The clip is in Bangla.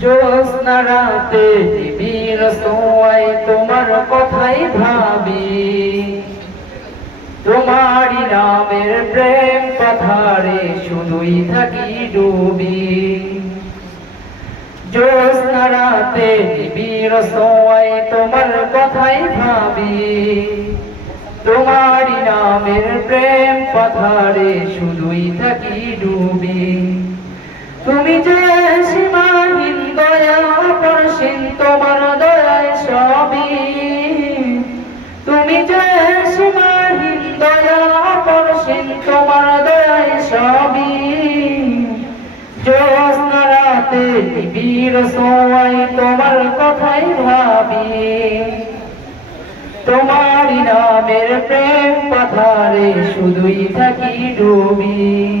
জ্যোৎস্না রাতে নিবিড় ছোঁয়ায় তোমার কথাই ভাবি, তোমারই নামের প্রেম কথারে শুধুই থাকি ডুবি। জ্যোৎস্না রাতে নিবিড় ছোঁয়ায় তোমার কথাই ভাবি, তোমারই নামের প্রেম কথারে শুধুই থাকি ডুবি। তুমি যে সীমাহীন দয়া পরশীন তোমার দয়ায় সবই, তুমি যে সীমাহীন দয়া পরশীন তোমার দয়ায় সবই। জ্যোৎস্না রাতে নিবিড় ছোঁয়ায় তোমার কথাই ভাবি, তোমারই নামের প্রেম কথারে শুধুই থাকি ডুবি।